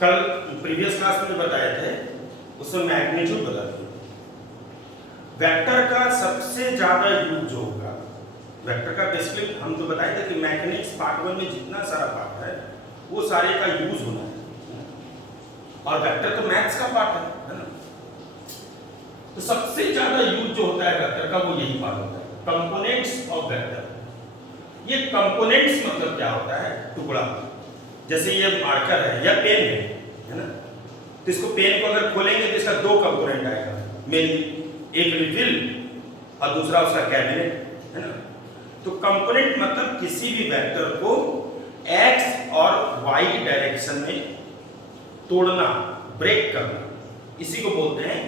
कल previous class में जो बताए थे उसमें मैग्नीट्यूड बता दिया। वेक्टर का सबसे ज्यादा यूज जो होगा, वेक्टर का बेसिकली हम तो बताए थे कि मैकेनिक्स पार्ट 1 में जितना सारा पार्ट है वो सारे का यूज होना है, और वेक्टर तो मैथ्स का पार्ट है ना। तो सबसे ज्यादा यूज जो होता है वेक्टर का वो यही पार्ट होता है, कंपोनेंट्स ऑफ वेक्टर। ये कंपोनेंट्स मतलब क्या होता है? टुकड़ा। जैसे ये मार्कर है या पेन है ना, तो इसको पेन को अगर खोलेंगे तो इसका दो कंपोनेंट आएगा मेनली, एक रिफिल और दूसरा उसका कैबिनेट है ना। तो कंपोनेंट मतलब किसी भी वेक्टर को एक्स और वाई डायरेक्शन में तोड़ना, ब्रेक करना, इसी को बोलते हैं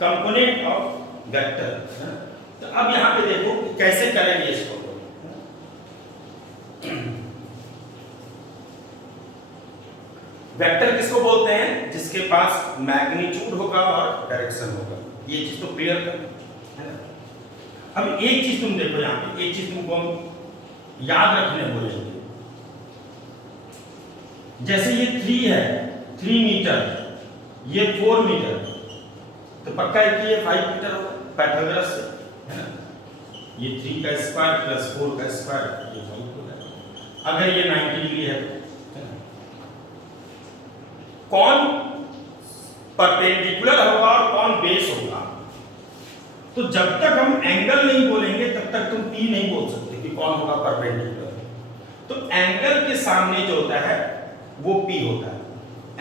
कंपोनेंट ऑफ वेक्टर। तो अब यहां पे देखो कैसे करेंगे इसको। वेक्टर किसको बोलते हैं? जिसके पास मैग्नीट्यूड होगा और डायरेक्शन होगा। ये चीज तो क्लियर है ना। अब एक चीज तुम देखो, यहां पे एक चीज तुमको हम याद रखने बोलेंगे। जैसे ये 3 है, 3 मीटर, ये 4 मीटर, तो पक्का है कि ये 5 मीटर होगा पाइथागोरस से, है ना। ये 3 का स्क्वायर प्लस 4 का स्क्वायर ये 5 होगा। अगर ये 90 डिग्री है तो कौन परपेंडिकुलर होगा और कौन बेस होगा? तो जब तक हम एंगल नहीं बोलेंगे तब तक तुम पी नहीं बोल सकते कि कौन होगा परपेंडिकुलर। तो एंगल के सामने जो होता है वो पी होता है।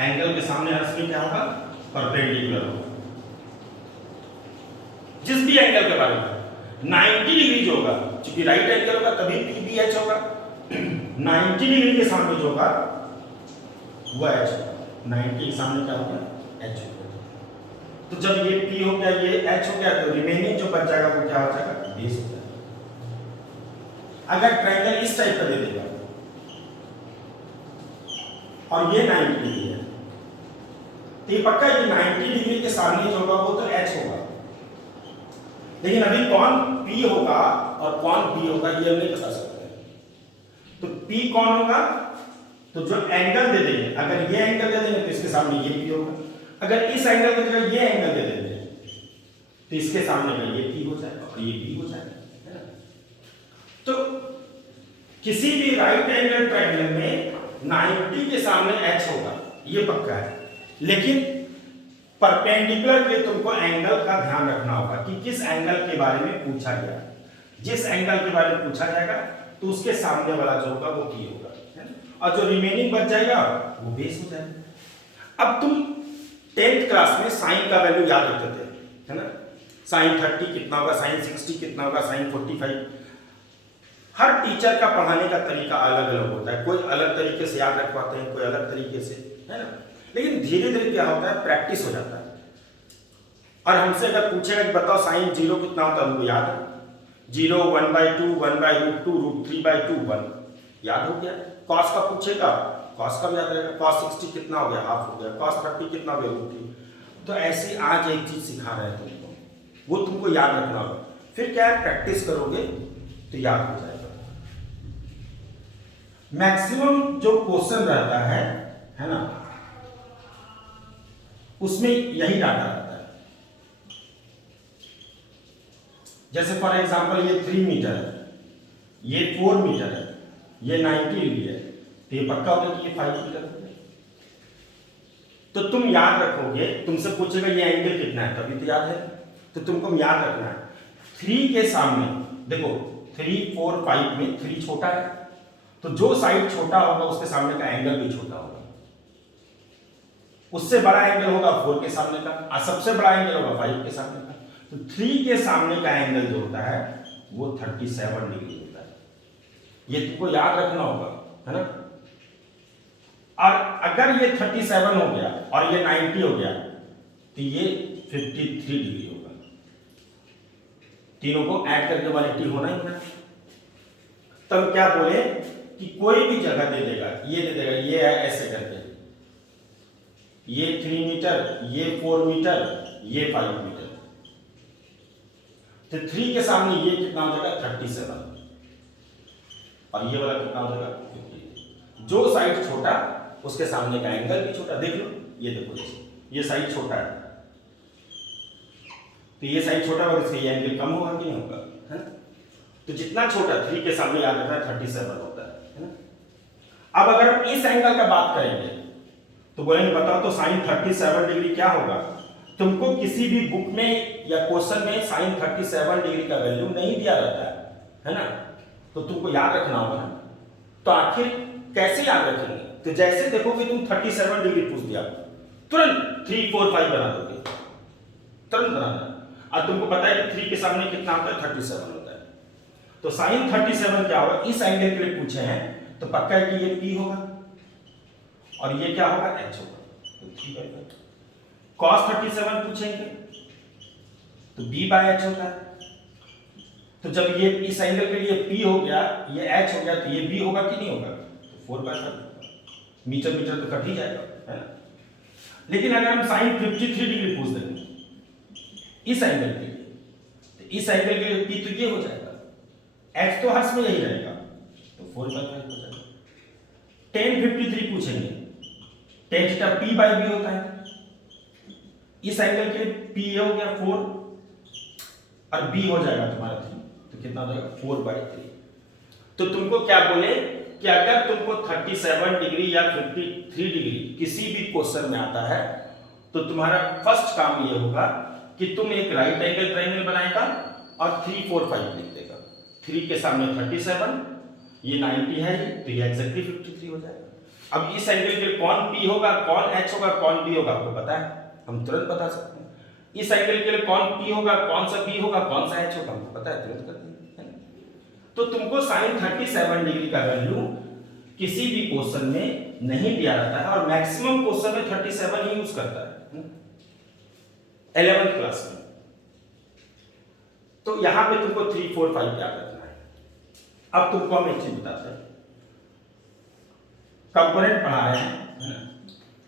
एंगल के सामने अर्थ में क्या होगा? परपेंडिकुलर होगा। जिस भी एंगल के बारे में 90 डिग्री जो होगा, क्योंकि राइट एंगल होगा तभी पी बी एच होगा। 90 डिग्री के सामने जो होगा वो एच होगा। 90 के सामने क्या होगा? एच होगा। तो जब ये P हो गया, ये H हो गया, तो रिमेनिंग जो बच जाएगा वो क्या हो जाएगा? बेस हो जाएगा। अगर ट्रायंगल इस टाइप का दे देगा और ये 90 डिग्री है, तो ये पक्का है कि 90 डिग्री के सामने जो होगा वो तो H होगा। लेकिन अभी कौन P होगा और कौन B होगा ये हम नहीं बता सकते। तो P कौन होगा? तो जो एंगल दे देंगे, अगर ये एंगल दे देंगे तो इसके सामने ये P होगा। अगर इस एंगल की जगह ये एंगल दे देंगे तो इसके सामने का ये P हो जाएगा और ये B हो जाएगा, है ना। तो किसी भी राइट एंगल ट्रायंगल में 90 के सामने H होगा, ये पक्का है। लेकिन परपेंडिकुलर के तुमको एंगल का ध्यान रखना होगा कि किस एंगल के बारे में पूछा गया। जिस एंगल के बारे में पूछा जाएगा तो उसके सामने वाला जो होगा वो P होगा, और जो रिमेनिंग बच जाएगा वो बेस हो जाएगा। अब तुम 10th क्लास में साइन का वैल्यू याद रखते थे, है ना। साइन 30 कितना होगा, साइन 60 कितना होगा, साइन 45। हर टीचर का पढ़ाने का तरीका अलग अलग होता है। कोई अलग तरीके से याद रख पाते हैं, कोई अलग तरीके से, है ना। लेकिन धीरे धीरे क्या होता है, प्रैक्टिस हो जाता है। और हमसे अगर पूछेगा कि बताओ साइन 0 कितना होता है, हमको याद है 0 1/2 1/√2 √3/2 1 याद हो गया। कॉस का पूछेगा, कॉस का भी याद रहेगा। कॉस 60 कितना हो गया, हाफ हो गया। कॉस 30 कितना हो गया, √3। तो ऐसी आज एक चीज सिखा रहे हैं तुमको, वो तुमको याद रखना होगा। फिर क्या है, प्रैक्टिस करोगे तो याद हो जाएगा। मैक्सिमम जो क्वेश्चन रहता है ना, उसमें यही डाटा रहता है। जैसे फॉर एग्जांपल ये 3 मीटर है, ये 4 मीटर है, ये 90 डिग्री है, तो ये पक्का होगा कि ये 5 मीटर है। तो तुम याद रखोगे, तुमसे पूछेगा ये एंगल कितना है, तभी तो याद है। तो तुमको याद रखना है 3 के सामने, देखो 3 4 5 में 3 छोटा है, तो जो साइड छोटा होगा उसके सामने का एंगल भी छोटा होगा। उससे बड़ा एंगल होगा 4 के सामने का, और सबसे बड़ा एंगल होगा 5 के सामने का। तो 3 के सामने का एंगल जो होता है वो 37 डिग्री होता है। ये तुमको याद रखना होगा, है ना। और अगर ये 37 हो गया और ये 90 हो गया तो ये 53 डिग्री होगा। तीनों को ऐड करके 180 होना ही होना। तब क्या बोले कि कोई भी जगह दे देगा, ये दे देगा, ये है ऐसे करके, ये 3 मीटर, ये 4 मीटर, ये 5 मीटर। तो 3 के सामने ये कितना हो जाएगा 37, और ये वाला कितना हो जाएगा 50। जो साइड छोटा उसके सामने का एंगल भी छोटा। देख लो, ये देखो, ये साइड छोटा है तो ये साइड छोटा होगा, इसका ये एंगल कम होगा कि नहीं होगा, है ना। तो जितना छोटा 3 के सामने याद रखना 37 होता है ना। अब अगर हम इस एंगल का बात करेंगे तो बोलेंगे बताओ तो साइन 37 डिग्री क्या होगा। तुमको किसी भी बुक में या क्वेश्चन में साइन 37 डिग्री का वैल्यू नहीं दिया रहता है ना, तो तुमको याद रखना होगा ना। तो आखिर कैसे याद रखेंगे, तो जैसे देखोगे तुम 37 डिग्री पूछ दिया, तुरंत 3 4 5 बना दोगे, तुरंत बनाना। अब तुमको पता है कि 3 के सामने कितना होता है, 37 होता है। तो साइन 37 क्या होगा, इस एंगल के लिए पूछे हैं तो पक्का है कि ये P होगा और ये क्या होगा, H होगा। तो 3/5। cos 37 पूछेंगे तो B/H होता है। तो जब ये इस एंगल के लिए P हो गया, ये H हो गया, तो ये B होगा कि नहीं होगा, तो 4/5। मीटर मीटर तो कट ही जाएगा, है ना। लेकिन अगर हम साइन 53 डिग्री पूछ देंगे इस एंगल के लिए, तो इस एंगल के लिए P तो ये हो जाएगा, H तो हर्ष में यही रहेगा, तो 4/5 हो जाएगा। tan 53 पूछेंगे, tan थीटा P/B होता है। इस एंगल के लिए P हो गया 4 और B हो जाएगा तुम्हारा 3, तो कितना हो जाएगा 4/3। तो तुमको क्या बोले कि अगर तुमको 37 डिग्री या 53 डिग्री किसी भी क्वेश्चन में आता है तो तुम्हारा फर्स्ट काम ये होगा कि तुम एक राइट एंगल ट्रायंगल बनाएगा और 3 4 5 लिख देगा। 3 के सामने 37, ये 90 है, तो ये एग्जैक्टली 53 हो जाएगा। अब इस एंगल के लिए कौन P होगा, कौन H होगा, कौन B होगा, आपको पता है, हम तुरंत बता सकते हैं। इस एंगल के लिए कौन P होगा, कौन सा B होगा, कौन सा H होगा, हमको पता है, तुरंत कर देंगे। तो तुमको साइन 37 डिग्री का वैल्यू किसी भी क्वेश्चन में नहीं दिया रहता है और मैक्सिमम क्वेश्चन में 37 ही यूज करता है 11th क्लास में। तो यहां पे तुमको 3 4 5 याद रखना है। अब तुमको हम एक चीज बताते हैं, कंपोनेंट पढ़ा रहे हैं,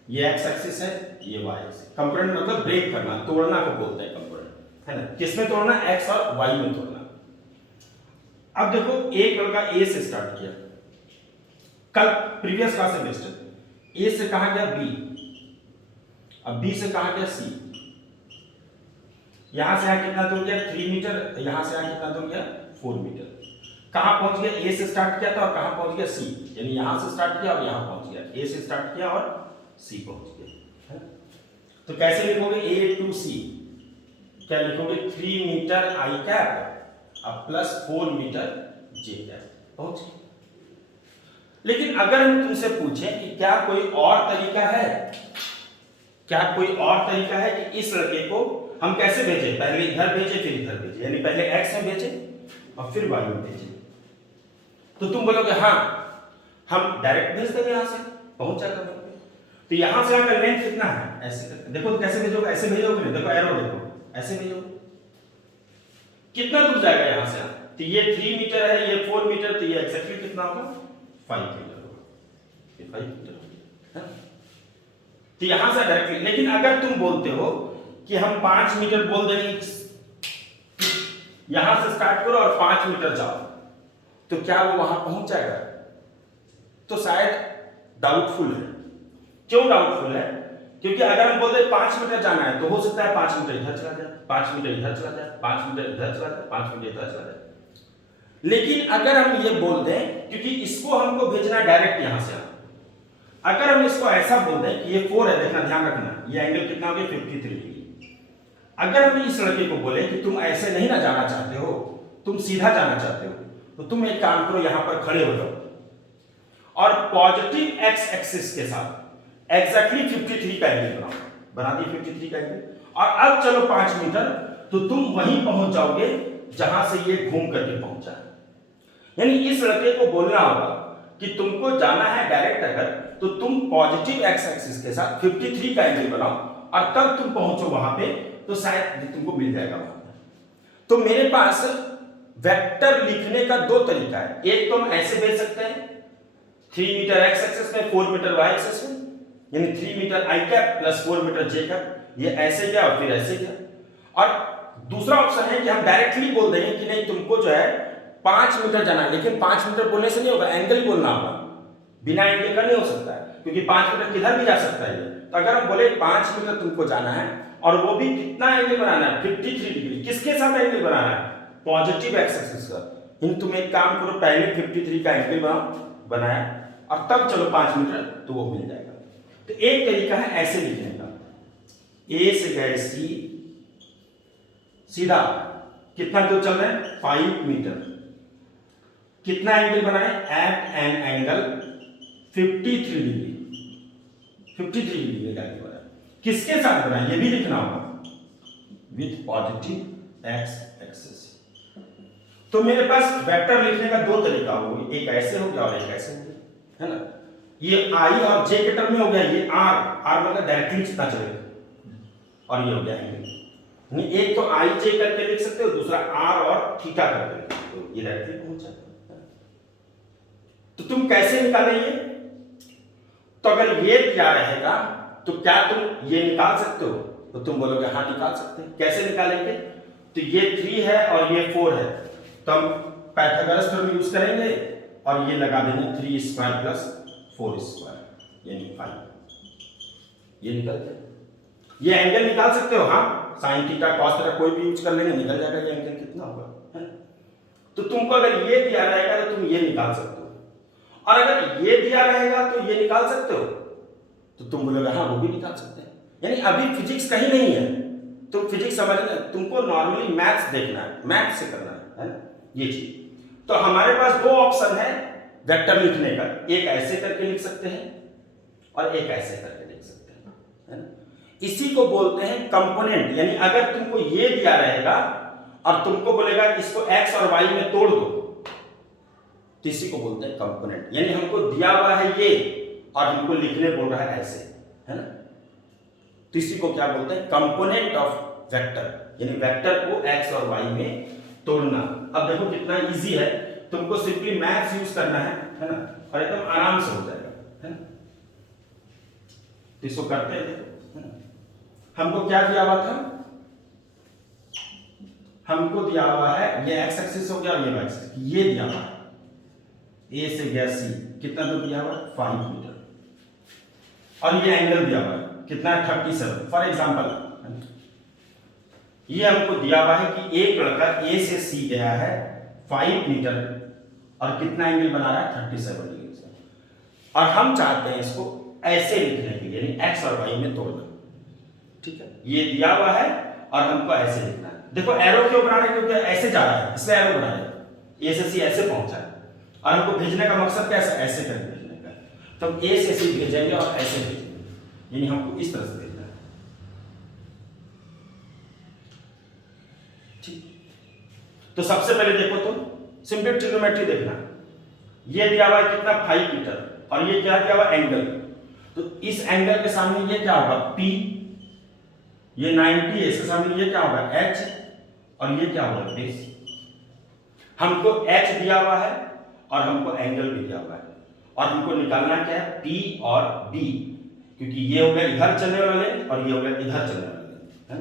ये एक्स एक्सिस है, ये वाई एक्सिस। कंपोनेंट मतलब ब्रेक करना, तोड़ना को बोलते हैं कंपोनेंट, है ना। किसमें तोड़ना, एक्स और वाई में तोड़ना। अब देखो एक लड़का ए से स्टार्ट किया, कल प्रीवियस क्लास में बेस्ड, ए से कहां गया बी, अब बी से कहां गया सी, यहां से यहां कितना दूर गया 3 मीटर, यहां से यहां कितना दूर गया 4 मीटर। कहां पहुंच गया, ए से स्टार्ट किया था और कहां पहुंच गया सी, यानी यहां से स्टार्ट किया और यहां पहुंच गया, ए से स्टार्ट किया और सी पहुंच गया, है। तो कैसे लिखोगे, ए टू सी क्या लिखोगे, 3 मीटर आई कैप अब प्लस 4 मीटर जे कैप, पहुंच गए। लेकिन अगर हम तुमसे पूछें कि क्या कोई और तरीका है, क्या कोई और तरीका है कि इस लड़के को हम कैसे भेजें, पहले इधर भेजे फिर इधर भेजे, यानी पहले एक्स में भेजे और फिर वाई में भेजे, तो तुम बोलोगे हाँ हम डायरेक्ट भेज देंगे, यहां से पहुंच जाएगा। तो यहां से अगर लेंथ कितना है, ऐसे करके देखो, तो कैसे भेजोगे, ऐसे भेजोगे नहीं, देखो एरो देखो, ऐसे भेजोगे, कितना दूर जाएगा यहां से, तो ये 3 मीटर है, ये 4 मीटर, तो ये एक्जेक्टली कितना होगा 5 मीटर होगा, ये 5 मीटर होगा, तो यहां से डायरेक्टली। लेकिन अगर तुम बोलते हो कि हम 5 मीटर बोल देंगे, यहां से स्टार्ट करो और 5 मीटर जाओ, तो क्या वो वहां पहुंच जाएगा, तो शायद डाउटफुल है। क्यों डाउटफुल है, क्योंकि अगर हम बोलते 5 मीटर जाना है तो हो सकता है 5 मीटर इधर चला जाए, 5 मीटर इधर चला जाए, 5 मीटर इधर चला जाए, 5 मीटर इधर चला जाए। लेकिन अगर हम ये बोल दें, क्योंकि इसको हमको भेजना है डायरेक्ट यहां से, अगर हम इसको ऐसा बोल दें कि ये 4 है, देखना ध्यान रखना, ये एंगल कितना हो गया 53 डिग्री। अगर हम इस लड़के को बोले कि तुम ऐसे नहीं ना जाना चाहते हो, तुम सीधा जाना चाहते हो, तो तुम एक काम करो, यहां पर खड़े हो जाओ और पॉजिटिव एक्स एक्सिस के साथ एग्जैक्टली 53 का एंगल बनाओ, बना दिए 53 का एंगल, और अब चलो 5 मीटर, तो तुम वहीं पहुंच जाओगे जहां से ये घूम करके पहुंचा है। यानी इस लड़के को बोलना होगा कि तुमको जाना है डायरेक्ट अगर, तो तुम पॉजिटिव एक्स एक्सिस के साथ 53 का एंगल बनाओ और तब तुम पहुंचो वहां पे, तो शायद तुमको मिल जाएगा वहां पे। तो मेरे पास वेक्टर लिखने का 2 तरीका है, एक तो हम ऐसे भेज सकते हैं 3 मीटर एक्स एक्सिस में 4 मीटर वाई एक्सिस में, यानी 3 मीटर आई कैप प्लस 4 मीटर जे कैप, ये ऐसे क्या और फिर ऐसे क्या। और दूसरा ऑप्शन है कि हम डायरेक्टली बोल देंगे कि नहीं तुमको जो है 5 मीटर जाना है, लेकिन 5 मीटर बोलने से नहीं होगा, एंगल बोलना होगा, बिना एंगल का नहीं हो सकता है, क्योंकि 5 मीटर किधर भी जा सकता है ये। तो अगर हम बोले 5 मीटर तुमको जाना है और वो भी कितना एंगल बनाना है, 53 डिग्री, किसके साथ एंगल बनाना है, पॉजिटिव एक्स एक्सिस का। तुम एक काम करो, पहले 53 का एंगल बनाया और तब चलो 5 मीटर, तो वो मिल जाएगा। तो एक तरीका है ऐसे लिखने का, ए से गए सी, सीधा कितना दूर चल रहे हैं, 5 मीटर, कितना एंगल बनाए, at an angle 53 degree, 53 degree का एंगल बनाए, किसके साथ बनाए ये भी लिखना होगा, विथ पॉजिटिव एक्स एक्सिस। तो मेरे पास वेक्टर लिखने का दो तरीका हो गया, एक ऐसे हो गया और एक ऐसे हो गया, है ना। ये आई और जे के टर्म में हो गया, ये आर, आर मतलब डायरेक्टली कितना चलेगा, और ये हो गया एंगल। एक तो आई जे करके लिख सकते हो, दूसरा आर और थीटा करके लिख सकते हो, ये डायरेक्टली पहुंच जाता है। तो तुम कैसे निकालेंगे, तो अगर ये दिया रहेगा तो क्या तुम ये निकाल सकते हो, तो तुम बोलोगे हाँ निकाल सकते हैं। कैसे निकालेंगे, तो ये 3 है और ये 4 है, तो हम पाइथागोरस थ्योरम यूज करेंगे और ये लगा देंगे 3 स्क्वायर प्लस 4 स्क्वायर यानी 5, ये निकल जाए। ये एंगल निकाल सकते हो, हाँ, साइन थीटा कॉस थीटा कोई भी यूज कर लेंगे, निकल जाएगा ये एंगल कितना होगा, है। तो तुमको अगर ये दिया रहेगा तो तुम ये निकाल सकते हो, और अगर ये दिया रहेगा तो ये निकाल सकते हो, तो तुम बोलोगे हाँ वो भी निकाल सकते हैं। यानी अभी फिजिक्स कहीं नहीं है, तुम फिजिक्स समझना, तुमको नॉर्मली मैथ्स देखना है, मैथ्स से करना है ना ये चीज। तो हमारे पास दो ऑप्शन है वेक्टर लिखने का, एक ऐसे करके लिख सकते हैं और एक ऐसे करके लिख सकते हैं, है ना। इसी को बोलते हैं कंपोनेंट। यानी अगर तुमको ये दिया रहेगा और तुमको बोलेगा इसको x और y में तोड़ दो, तो इसी को बोलते हैं कंपोनेंट। यानी हमको दिया हुआ है ये और हमको लिखने बोल रहा है ऐसे, है ना। तो इसी को क्या बोलते हैं, कंपोनेंट ऑफ वेक्टर, यानी वेक्टर को x और y में तोड़ना। अब देखो कितना इजी है, तुमको सिंपली मैथ्स यूज करना है ना, और एकदम आराम से हो जाएगा, है ना। तो इसको करते हैं, है ना। हमको क्या दिया हुआ था, हमको दिया हुआ है ये x एक्सिस हो गया और ये y एक्सिस, ये दिया हुआ है a से गया c, कितना दूर दिया हुआ है 5 मीटर, और ये एंगल दिया हुआ है कितना है 37 फॉर एग्जांपल। ये हमको दिया हुआ है कि एक लड़का a से c गया है 5 मीटर और कितना एंगल बना रहा है 37 डिग्री से, और हम चाहते हैं इसको ऐसे लिखने के लिए, यानी x और y में तोड़ना, ठीक है। ये दिया हुआ है और हमको ऐसे लिखना है। देखो एरो क्यों बना रहे हैं, क्योंकि ऐसे जा रहा है इसलिए एरो बना रहे हैं, a से c ऐसे पहुंचा है, और हमको भेजने का मकसद कैसा, ऐसे करके भेजने का। तो हम a से c भेजेंगे और ऐसे भेजेंगे, यानी हमको इस तरह से भेजना है, ठीक। तो सबसे पहले देखो तो सिंपल ट्रिग्नोमेट्री देखना, ये दिया हुआ है कितना 5 मीटर और ये क्या दिया हुआ एंगल, तो इस एंगल के सामने ये क्या होगा p, ये 90 है, इसके सामने ये क्या होगा h, और ये क्या होगा बेस। हमको h दिया हुआ है और हमको एंगल भी दिया हुआ है, और हमको निकालना क्या है p और b, क्योंकि ये हो गया इधर चलने वाले और ये हो गया इधर चलने वाले, है।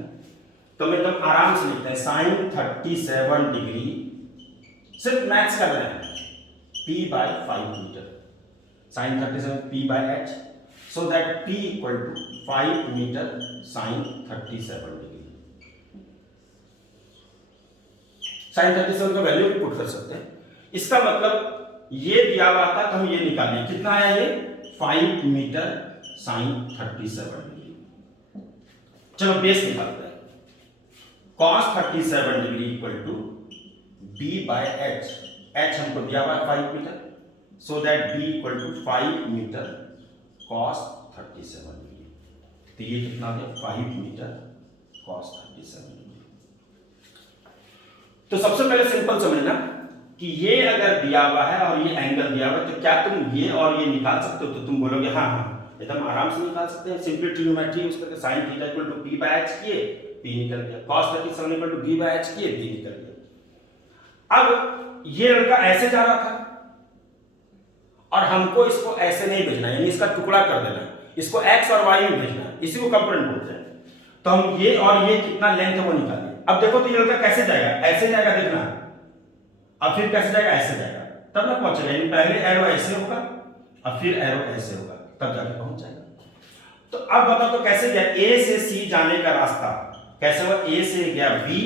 तो हम एकदम आराम से लिखते हैं साइन 37 डिग्री, सिर्फ मैथ्स कर रहे हैं, p/5 metre, sine 37 p/h, so that p equal to 5 metre sine 37 degree. Sine 37 का वैल्यू भी पुट कर सकते हैं। इसका मतलब ये दिया हुआ था तो हम ये निकालें, कितना आया ये 5 मीटर साइन 37 डिग्री। चलो बेस निकालते हैं, cos 37 degree equal to b/h, h हमको दिया हुआ है 5 metre, so that b equal to 5 metre cos 37 degree. तो ये कितना है 5 मीटर cos 37 डिग्री। तो सबसे पहले सिंपल समझना कि ये अगर दिया हुआ है और ये एंगल दिया हुआ है, तो क्या तुम ये और ये निकाल सकते हो, तो तुम बोलोगे हाँ हाँ एकदम आराम से निकाल सकते हैं। सिंपली ट्रिग्नोमेट्री यूज करके sin theta equal to p/h किए, p निकल गया, cos 37 इक्वल टू b/h किए, b निकल गया। अब ये लड़का ऐसे जा रहा था और हमको इसको ऐसे नहीं भेजना, यानी इसका टुकड़ा कर देना, इसको x और y में भेजना, इसी को कंपोनेंट बोलते हैं। तो हम ये और ये कितना लेंथ है वो निकालिए। अब देखो तो ये लड़का कैसे जाएगा, ऐसे जाएगा, देखना, अब फिर कैसे जाएगा, ऐसे जाएगा, तब ना पहुंचेगा। यानी पहले एरो ऐसे होगा, और फिर एरो ऐसे होगा, तब जाके पहुंच जाएगा। तो अब बताओ तो कैसे गया ए से सी जाने का रास्ता कैसे हुआ? ए से गया बी,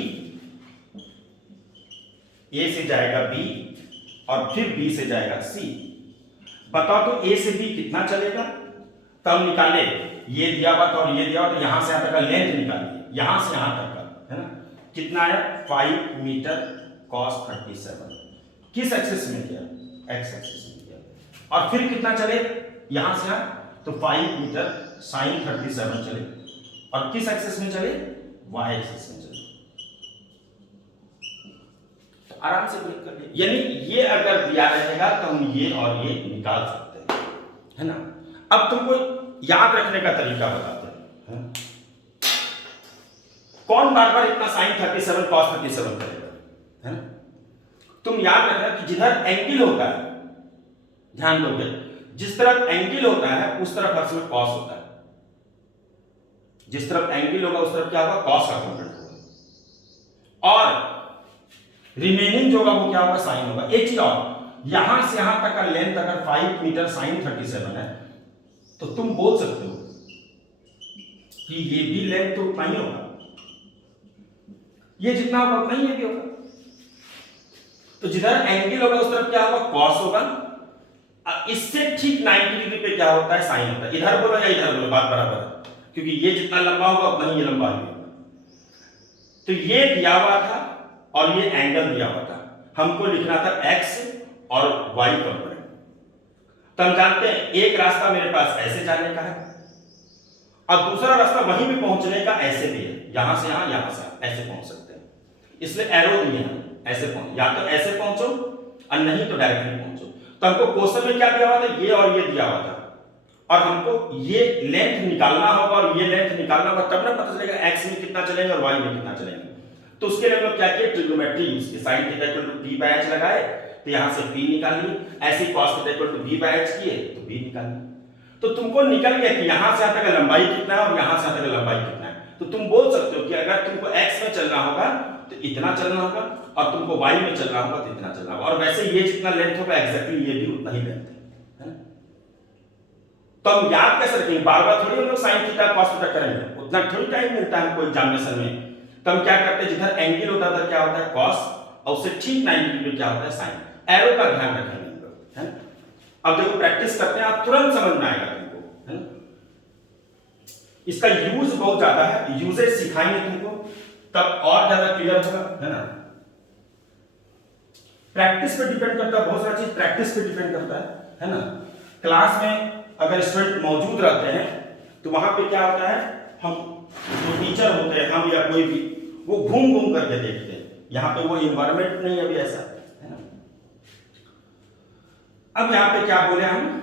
ए से जाएगा बी और फिर बी से जाएगा सी। बताओ तो ए से बी कितना चलेगा? तब निकाले, ये दिया हुआ था और ये दिया हुआ, तो यहां से यहां तक का लेंथ निकालिए, यहां से यहां तक का, है ना? कितना आया? 5 मीटर cos 37। किस एक्सिस में किया? एक्स एक्सिस में किया। और फिर कितना चले यहां से यहां? तो 5 मीटर sin 37 चले। और किस एक्सिस में चले? वाई एक्सिस में चले। तो आराम से ब्रेक कर दिया। यानी ये अगर दिया रहेगा तो हम ये और ये निकाल सकते हैं, है ना? अब तुमको याद रखने का तरीका बताते हैं। कौन बार बार इतना sin 37 cos 37 करेगा, है ना? तुम याद रखना कि जिधर एंगल होता है, ध्यान दोगे, जिस तरफ एंगल होता है उस तरफ हर समय cos होता है। जिस तरफ एंगल होगा उस तरफ क्या होगा? cos का कंपोनेंट होगा। और रिमेनिंग जो होगा वो क्या होगा? sin होगा। एक चीज और, यहां से यहां तक का लेंथ अगर 5 मीटर sin 37 है तो तुम बोल सकते हो कि ये भी लेंथ तो उतना ही होगा, ये जितना होगा उतना ही ये भी होगा। तो जिधर एंगल होगा उस तरफ क्या होगा? cos होगा। इससे ठीक 90 डिग्री पे क्या होता है? sin होता है। इधर बोलो या इधर बोलो, बात बराबर है, क्योंकि ये जितना लंबा होगा उतना ही ये लंबा होगा। तो ये दिया हुआ था और ये एंगल दिया हुआ था, हमको लिखना था x और y कंपोनेंट। तो हम जानते हैं एक रास्ता मेरे पास ऐसे जाने का है और दूसरा रास्ता वहीं पे पहुंचने का ऐसे भी है, यहां से यहां, यहां से ऐसे पहुंच सकते हैं। इसलिए एरो दिए हैं, ऐसे पहुंच, या तो ऐसे पहुंचो और नहीं तो डायरेक्टली पहुंचो। तो हमको क्वेश्चन में क्या दिया हुआ था? ये और ये दिया हुआ था, और हमको ये लेंथ निकालना होगा और ये लेंथ निकालना होगा, तब ना पता चलेगा x में कितना चलेंगे और y में कितना चलेंगे। तो उसके लिए हम लोग क्या किए? ट्रिग्नोमेट्री यूज की। sin theta equal to p by h लगाए तो यहां से p निकाल लिए, ऐसे ही cos theta equal to v by h किए तो v निकाल लिए। तो तुमको निकल गया कि यहां से यहां तक लंबाई कितना है और यहां से यहां तक लंबाई कितना है। तो तुम बोल सकते हो कि अगर तुमको x में चलना होगा तो इतना चलना होगा और तुमको y में चलना होगा तो इतना चलना होगा। और वैसे ये जितना लेंथ होगा एग्जैक्टली ये भी उतना ही लेंथ है ना? तो हम याद कैसे रखेंगे? बार बार थोड़ी हम लोग sin थीटा cos थीटा करेंगे, उतना थोड़ी टाइम मिलता है हमको एग्जामिनेशन में। तो हम क्या करते हैं, जिधर एंगल होता है क्या होता है? cos, और उससे ठीक 90 डिग्री क्या होता है? sin। एरो का ध्यान रखेंगे हम लोग, है ना? अब देखो प्रैक्टिस करते हैं, आप तुरंत समझ में आएगा तुमको, है ना? इसका यूज बहुत ज्यादा है, यूजेज सिखाएंगे तुमको तब और ज्यादा क्लियर होगा, है ना? प्रैक्टिस पे डिपेंड करता है, बहुत सारा चीज प्रैक्टिस पे डिपेंड करता है ना? क्लास में अगर स्टूडेंट मौजूद रहते हैं तो वहां पे क्या होता है, हम जो टीचर होते हैं, हम या कोई भी, वो घूम घूम करके देखते हैं। यहाँ पे वो इन्वायरमेंट नहीं अभी ऐसा, है ना? अब यहाँ पे क्या बोले हम,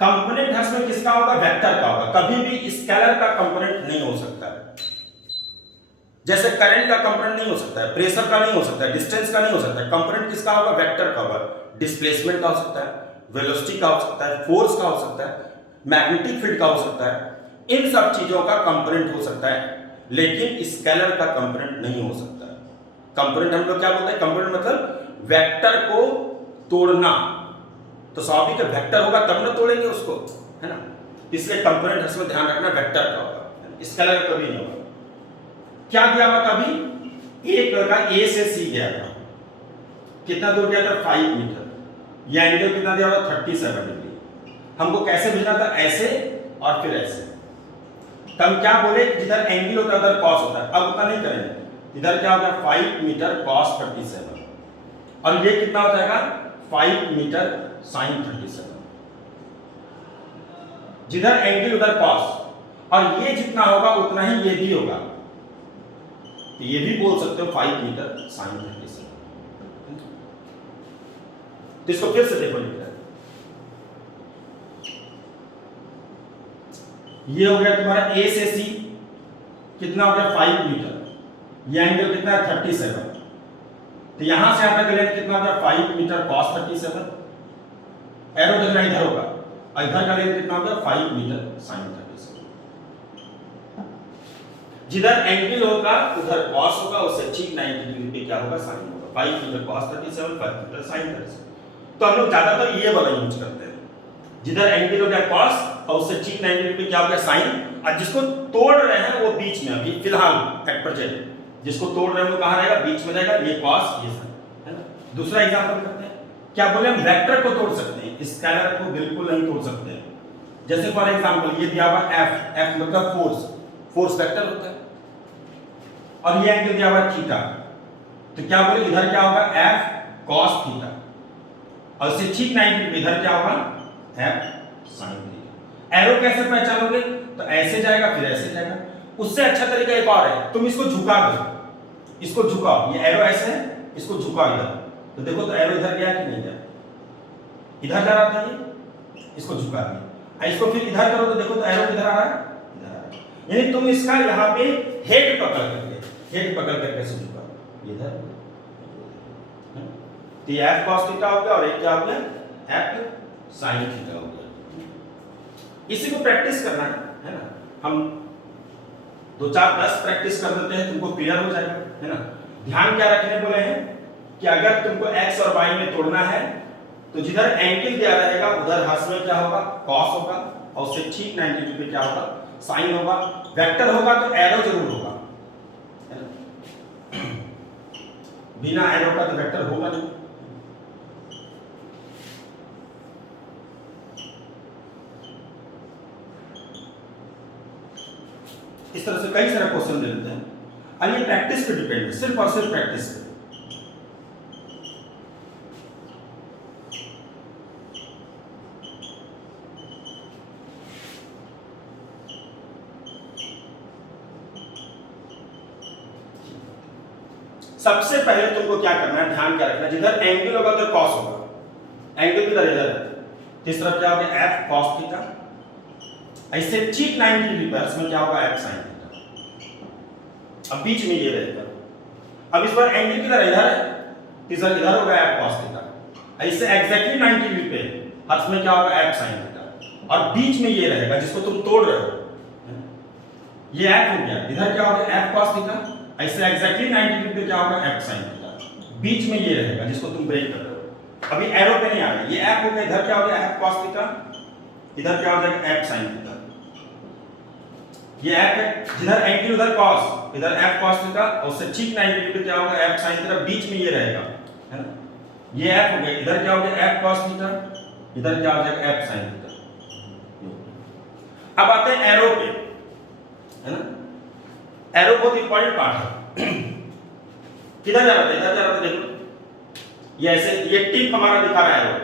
कंपोनेंट इसमें किसका होगा? वेक्टर का होगा। कभी भी स्केलर का कंपोनेंट नहीं हो सकता है। जैसे करंट का कंपोनेंट नहीं हो सकता है, प्रेशर का नहीं हो सकता है, डिस्टेंस का नहीं हो सकता है। कंपोनेंट किसका होगा? वेक्टर का होगा। डिस्प्लेसमेंट का हो सकता है, वेलोसिटी का हो सकता है, फोर्स का हो सकता है, मैग्नेटिक फील्ड का हो सकता है। इन सब चीजों का कंपोनेंट हो सकता है, लेकिन स्केलर का कंपोनेंट नहीं हो सकता है। कंपोनेंट हम लोग क्या बोलते हैं? कंपोनेंट मतलब वेक्टर को तोड़ना। तो स्वाभाविक वेक्टर होगा तब ना तोड़ेंगे उसको, है ना? इसलिए कंपोनेंट इसमें ध्यान रखना वेक्टर का होगा, स्केलर का कभी नहीं होगा। क्या दिया हुआ था अभी? एक लड़का ए से सी गया था, कितना दूर गया था? 5 मीटर। यह एंगल कितना दिया हुआ? 37 डिग्री। हमको कैसे भेजना था? ऐसे और फिर ऐसे। तो हम क्या बोले, जिधर एंगल होता है उधर कॉस होता है। अब उतना नहीं करेंगे, इधर क्या होगा? 5 मीटर cos 37 और ये कितना हो जाएगा? 5 मीटर sin 37। जिधर एंगल उधर cos, और ये जितना होगा उतना ही ये भी होगा, तो ये भी बोल सकते हो 5 मीटर sin 37। तो इसको फिर से देखो, लिख रहा है, ये हो गया तुम्हारा ए से सी, कितना हो गया? 5 मीटर। ये एंगल कितना है? 37। तो यहां से यहां तक लेंथ कितना हो गया? 5 मीटर cos 37। एरो देखना इधर होगा, और इधर का लेंथ कितना हो गया? 5 मीटर sin 37। जिधर एंगल होगा उधर cos होगा, उससे ठीक 90 डिग्री पे क्या होगा? sin होगा। 5 मीटर cos 37, 5 मीटर sin 37। तो हम लोग ज्यादातर ये वाला यूज करते हैं, जिधर एंगल हो गया कॉस और उससे ठीक 90 डिग्री पे क्या हो गया साइन, और जिसको तोड़ रहे हैं वो बीच में, अभी फिलहाल एट प्रेजेंट जिसको तोड़ रहे हैं वो कहाँ रहेगा, बीच में रहेगा, ये कॉस ये साइन, है ना। दूसरा एग्जांपल करते हैं, क्या बोले हम वेक्टर को तोड़ सकते हैं, स्केलर को बिल्कुल नहीं तोड़ सकते हैं। जैसे फॉर एग्जांपल ये दिया हुआ एफ मतलब फोर्स वेक्टर होता है, और ये एंगल दिया हुआ थीटा, तो क्या बोले इधर क्या होगा एफ कॉस थीटा, और इससे ठीक 90 डिग्री इधर क्या होगा एफ साइन थीटा। एरो कैसे पहचानोगे, तो ऐसे जाएगा फिर ऐसे जाएगा। उससे अच्छा तरीका एक और है, तुम इसको झुका दो, इसको झुकाओ, ये एरो ऐसे है, इसको झुकाओ इधर, तो देखो तो एरो इधर गया कि नहीं गया, इधर जा रहा था ये, इसको झुका दिया, इसको फिर इधर करो तो देखो तो एरो किधर आ रहा है, इधर आ रहा है। यानी तुम इसका यहाँ पे हेड पकड़ करके ऐसे झुकाओ इधर, तो ये f cos थीटा हो गया और एक क्या हो गया f sin थीटा हो गया। इसी को प्रैक्टिस करना है ना, हम 2 4 10 प्रैक्टिस कर देते हैं, तुमको क्लियर हो जाएगा, है ना। ध्यान क्या रखने बोले हैं कि अगर तुमको x और y में तोड़ना है तो जिधर एंगल दिया रहेगा उधर हर्ष में क्या होगा cos होगा, और उससे ठीक 90 डिग्री पे क्या होगा sin होगा। वेक्टर होगा तो एरो जरूर होगा, है ना, बिना एरो का तो वेक्टर होगा नहीं। इस तरह से कई सारे क्वेश्चन दे देते हैं, और ये प्रैक्टिस पे डिपेंड है, सिर्फ और सिर्फ प्रैक्टिस पे। सबसे पहले तुमको क्या करना है, ध्यान क्या रखना, जिधर एंगल होगा उधर कॉस होगा, एंगल किधर इधर है, इस तरफ क्या होगा एफ कॉस थीटा, ऐसे ठीक 90 डिग्री पर इसमें क्या होगा एफ साइन थीटा, अब बीच में ये रहेगा। अब इस बार एंगल किधर इधर है, इधर होगा एफ कॉस थीटा, ऐसे एग्जैक्टली 90 डिग्री पे हर्ष में क्या होगा एफ साइन थीटा, और बीच में ये रहेगा जिसको तुम तोड़ रहे हो, ये एफ हो गया, इधर क्या होगा एफ कॉस थीटा, ऐसे एग्जैक्टली 90 डिग्री पे क्या होगा एफ साइन थीटा, बीच में ये रहेगा जिसको तुम ब्रेक कर रहे हो। अभी एरो पे नहीं आ रहा, ये एफ हो गया, इधर क्या हो गया एफ कॉस थीटा, इधर क्या हो जाएगा एफ साइन थीटा, ये एफ है, जिधर एंगल उधर कॉस, इधर एफ कॉस थीटा, और उससे ठीक 90 डिग्री पे क्या होगा एफ साइन थीटा, बीच में ये रहेगा, है ना, ये एफ हो गया, इधर क्या हो गया एफ कॉस थीटा, इधर क्या हो जाएगा एफ साइन थीटा। अब आते हैं एरो पे, है ना, एरो बहुत इंपॉर्टेंट पार्ट है। किधर जा रहा था, इधर जा रहा था, देखो ये ऐसे, ये टिप हमारा दिखा रहा है एरो,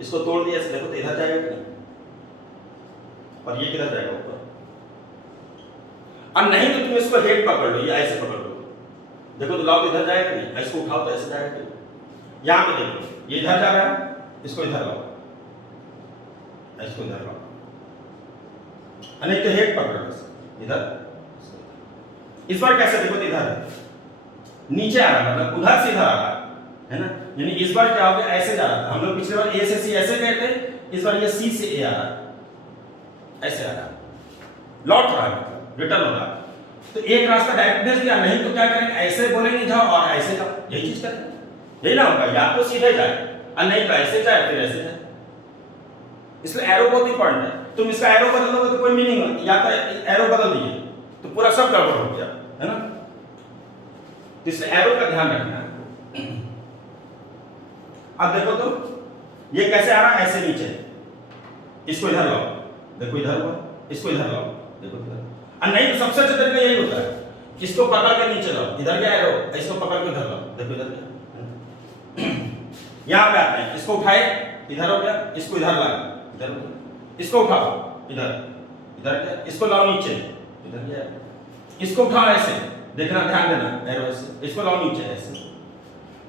इसको तोड़ दिया ऐसे, देखो तो इधर जाएगा कि नहीं, और ये किधर जाएगा ऊपर, और नहीं तो तुम इसको हेड पकड़ लो, ये ऐसे पकड़ लो, देखो तो लाओ इधर जाएगा कि नहीं, इसको उठाओ तो ऐसे जाएगा कि नहीं। यहां पे देखो ये इधर जा रहा है, इसको इधर लाओ, इसको इधर लाओ, नहीं तो हेड पकड़ लो इधर। इस बार कैसे देखो तो इधर नीचे आ रहा है, मतलब उधर से इधर आ रहा है ना, यानी इस बार क्या हो गया ऐसे जा रहा था, हम लोग पिछले बार ए से सी ऐसे गए थे, इस बार ये सी से ए आ रहा है, ऐसे आ रहा है, लौट रहा है, रिटर्न हो रहा है। तो एक रास्ता डायरेक्टनेस दिया, नहीं तो क्या करेंगे ऐसे बोलेंगे जाओ और ऐसे जाओ, यही चीज करेंगे, यही ना होगा, या तो सीधे जाए और नहीं तो ऐसे जाए फिर ऐसे जाए। इसलिए एरो बहुत इंपॉर्टेंट है, तुम इसका एरो बदल दोगे तो कोई मीनिंग नहीं, या तो एरो बदल दिए तो पूरा सब गड़बड़ हो गया, है ना। तो इसलिए एरो का ध्यान रखना है। अब देखो तो ये कैसे आ रहा है, ऐसे नीचे, इसको इधर लाओ, देखो इधर हुआ, इसको इधर लाओ, देखो इधर, और नहीं तो सबसे अच्छा तरीका यही होता है, इसको पकड़ के नीचे लाओ, इधर क्या एरो, इसको पकड़ के इधर लाओ, देखो इधर क्या, यहां पे आते हैं, इसको उठाए इधर हो गया, इसको इधर लाओ इधर हो गया, इसको उठाओ इधर, इधर क्या, इसको लाओ नीचे, इधर क्या, इसको उठाओ ऐसे, देखना ध्यान देना एरो ऐसे, इसको लाओ नीचे ऐसे।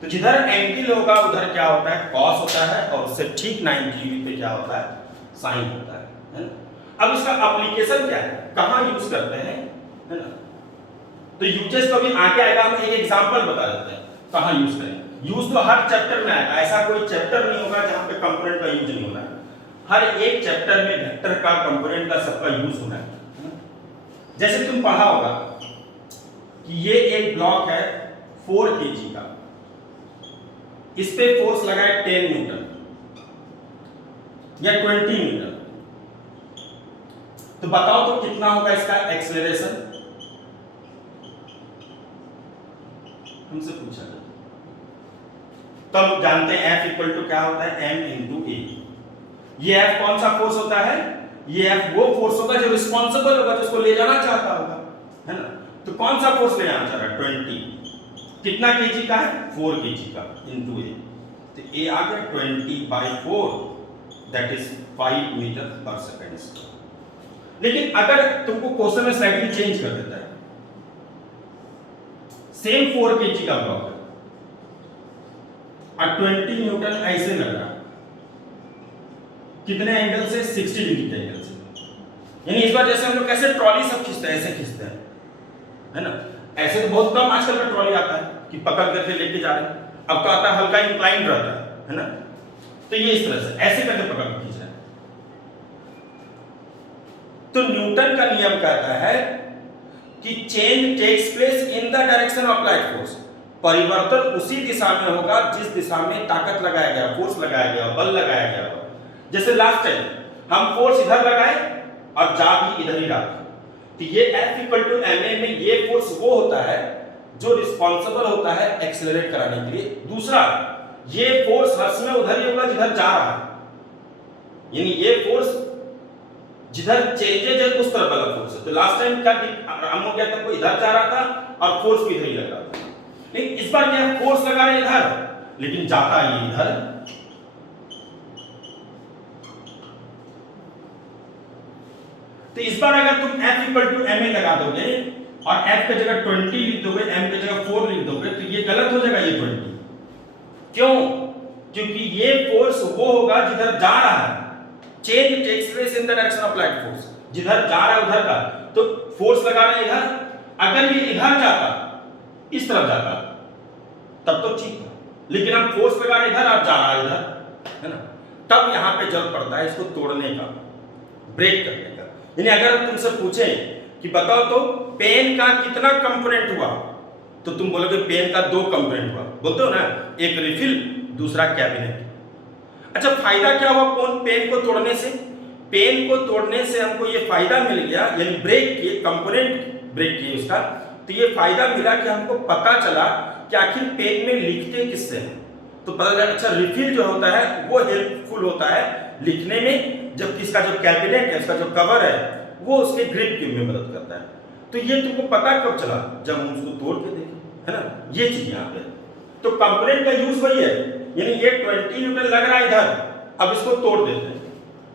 तो जिधर एंगल होगा उधर क्या होता है कॉस होता है, और उससे ठीक 90 डिग्री पे क्या होता है साइन होता है ना। अब इसका एप्लीकेशन क्या है, कहां यूज करते हैं, है ना। तो यूजेस तो भी आगे आएगा, हम एक एग्जांपल बता देते हैं कहां यूज करें। यूज तो हर चैप्टर में आएगा, ऐसा कोई चैप्टर नहीं होगा जहां पे कंपोनेंट का यूज नहीं होना है, हर एक चैप्टर में वेक्टर का कंपोनेंट का सबका यूज होना है। जैसे तुम पढ़ा होगा कि ये एक ब्लॉक है 4 kg का, इस पे फोर्स लगा है 10 न्यूटन, या 20 मीटर। तो बताओ तो कितना होगा इसका एक्सेलरेशन, हमसे पूछा था। तो हम जानते हैं F इक्वल टू क्या होता है, m इंटू ए। ये F कौन सा फोर्स होता है, ये F वो फोर्स होगा जो रिस्पॉन्सिबल होगा, जिसको ले जाना चाहता होगा, है ना। तो कौन सा फोर्स ले जाना चाह रहा है, 20, कितना केजी का है, 4 केजी का, इंटू ए। तो ए आ गया 20/4, दैट इज 5 मीटर पर सेकेंड। लेकिन अगर तुमको क्वेश्चन में स्लाइटली चेंज कर देता है, सेम 4 केजी का ब्लॉक है और 20 न्यूटन ऐसे लग रहा है, कितने एंगल से, 60 डिग्री के एंगल से। यानी इस बार जैसे हम लोग कैसे ट्रॉली सब खींचते हैं, ऐसे खींचते हैं, है ना। ऐसे तो बहुत कम आजकल का ट्रॉली आता है कि पकड़ करके लेके जा रहे हैं, अब तो आता है हल्का इंक्लाइन रहता है ना। तो ये इस तरह से ऐसे करके पकड़ के खींच रहे हैं। तो न्यूटन का नियम कहता है कि change takes place in the direction of applied force, परिवर्तन उसी दिशा में होगा जिस दिशा में ताकत लगाया गया, फोर्स लगाया गया, बल लगाया गया हो। जैसे लास्ट टाइम हम फोर्स इधर लगाए और जा भी इधर ही रहा, तो ये F इक्वल टू ma में ये फोर्स वो होता है जो रिस्पॉन्सिबल होता है एक्सेलरेट कराने के लिए। दूसरा, ये फोर्स हर समय उधर ही होगा जिधर जा रहा है, यानी ये फोर्स जिधर चेंजेज है उस तरफ वाला फोर्स है। तो लास्ट टाइम क्या हम हो गया था, कोई इधर जा रहा था और फोर्स भी इधर ही लग रहा था। लेकिन इस बार क्या, फोर्स लगा रहे इधर लेकिन जाता ये इधर। तो इस बार अगर तुम F इक्वल टू ma लगा दोगे और F की जगह 20 लिख दोगे, m की जगह 4 लिख दोगे, तो ये गलत हो जाएगा, ये 20। क्यों? क्योंकि ये फोर्स वो होगा जिधर जा रहा है, change takes place in the direction of applied force, जिधर जा रहा है उधर का। तो फोर्स लगा रहे इधर, अगर ये इधर जाता, इस तरफ जाता, तब तो ठीक था, लेकिन हम फोर्स लगा रहे इधर और जा रहा है इधर, है ना। तब यहां पे जरूरत पड़ता है इसको तोड़ने का, ब्रेक करने का। यानी अगर तुमसे पूछे कि बताओ तो पेन का कितना कंपोनेंट हुआ, तो तुम बोलोगे पेन का 2 कंपोनेंट हुआ, बोलते हो ना, एक रिफिल, दूसरा कैबिनेट। अच्छा, फायदा क्या हुआ पेन को तोड़ने से? पेन को तोड़ने से हमको ये फायदा मिल गया, यानी ब्रेक किए, कंपोनेंट ब्रेक किए उसका, तो ये फायदा मिला कि हमको पता चला कि आखिर पेन में लिखते किससे हैं। तो पता चला, अच्छा रिफिल जो होता है वो हेल्पफुल होता है लिखने में, जबकि इसका जो कैबिनेट है, इसका जो कवर है, वो उसके ग्रिप में मदद करता है। तो ये तुमको पता कब चला? जब हम उसको तोड़ के देखे, है ना। ये चीज यहाँ पे, तो कंपोनेंट का यूज वही है, यानी ये 20 न्यूटन लग रहा है इधर, अब इसको तोड़ देते हैं,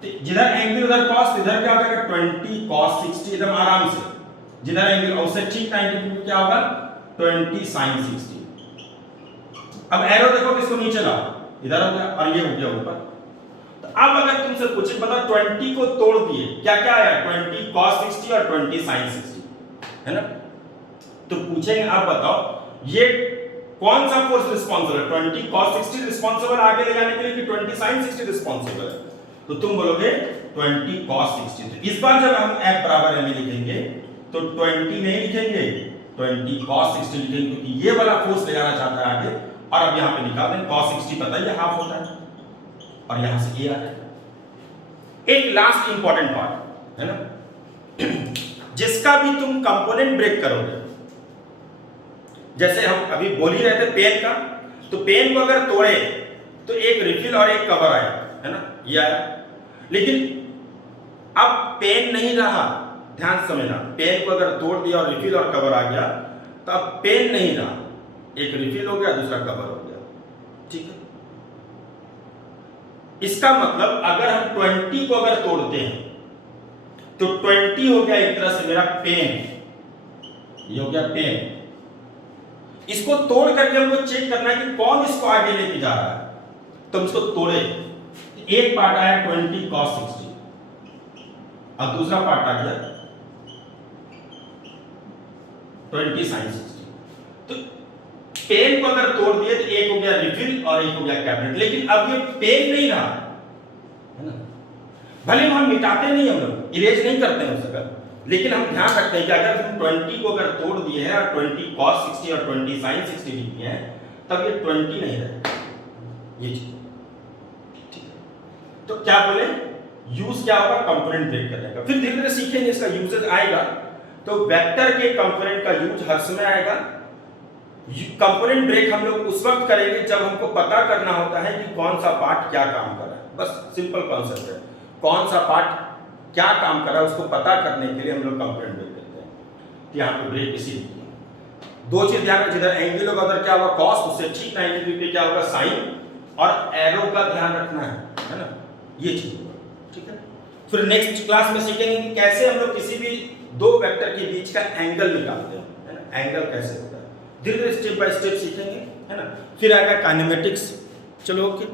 तो जिधर एंगल उधर कॉस, इधर क्या हो जाएगा 20 cos 60, एकदम आराम से। जिधर एंगल उससे ठीक 90 डिग्री क्या होगा 20 sin 60। अब एरो देखो किसको नीचे लाओ, इधर हो गया और ये हो गया ऊपर। तो अब अगर तुमसे पूछे बता 20 को तोड़ दिए, क्या क्या आया, 20 cos 60 और 20 sin 60, है ना। तो पूछेंगे आप बताओ ये कौन सा फोर्स रिस्पॉन्सिबल है, 20 cos 60 रिस्पॉन्सिबल आगे ले जाने के लिए कि 20 sin 60 रिस्पॉन्सिबल है? तो तुम बोलोगे 20 cos 60। तो इस बार जब हम F बराबर m लिखेंगे तो 20 नहीं लिखेंगे, 20 cos 60 लिखेंगे, क्योंकि ये वाला फोर्स ले जाना चाहता है आगे। और अब यहां पे निकाल दें, cos 60 पता ही है हाफ होता है, और यहां से ये आ जाएगा। एक लास्ट इंपॉर्टेंट पार्ट है ना, जिसका भी तुम कंपोनेंट ब्रेक करोगे, जैसे हम अभी बोल ही रहे थे पेन का, तो पेन को अगर तोड़े तो एक रिफिल और एक कवर आया, है ना, ये आया। लेकिन अब पेन नहीं रहा, ध्यान से समझना, पेन को अगर तोड़ दिया और रिफिल और कवर आ गया, तो अब पेन नहीं रहा, एक रिफिल हो गया, दूसरा कवर हो गया, ठीक है। इसका मतलब अगर हम 20 को अगर तोड़ते हैं तो 20 हो गया एक तरह से मेरा पेन, ये हो गया पेन। इसको तोड़ करके हमको चेक करना है कि कौन इसको आगे लेके जा रहा है, तो हम इसको तोड़े, एक पार्ट आया 20 cos 60 और दूसरा पार्ट आ गया 20 sin 60। तो पेन को अगर तोड़ दिए तो एक हो गया रिफिल और एक हो गया कैबिनेट, लेकिन अब ये पेन नहीं रहा, है ना। भले हम मिटाते नहीं, हम लोग इरेज नहीं करते हैं उसका, लेकिन हम ध्यान रखते हैं कि अगर हम 20 को अगर तोड़ दिए हैं और 20 cos 60 और 20 sin 60 लिख दिए हैं, तब ये 20 नहीं रहेगा, ये चीज, ठीक है। तो क्या बोले, यूज क्या होगा, कंपोनेंट ब्रेक करने का। फिर धीरे धीरे सीखेंगे इसका यूजेज आएगा। तो वेक्टर के कंपोनेंट का यूज हर समय आएगा। कंपोनेंट ब्रेक हम लोग उस वक्त करेंगे जब हमको पता करना होता है कि कौन सा पार्ट क्या काम कर रहा है। बस सिंपल कॉन्सेप्ट है, कौन सा पार्ट क्या काम कर रहा है उसको पता करने के लिए हम लोग कंपोनेंट ब्रेक करते हैं। यहाँ पे ब्रेक इसीलिए दो चीज ध्यान रखिए, जिधर एंगल होगा उधर क्या होगा, कॉस, उससे ठीक 90 डिग्री पे क्या होगा, साइन, और एरो का ध्यान रखना है ना, ये चीज होगा। ठीक है, फिर नेक्स्ट क्लास में सीखेंगे कि कैसे हम लोग किसी भी दो वेक्टर के बीच का एंगल निकालते हैं, है ना, एंगल कैसे होता है, धीरे धीरे स्टेप बाय स्टेप सीखेंगे, है ना। फिर आएगा काइनेमेटिक्स। चलो ओके।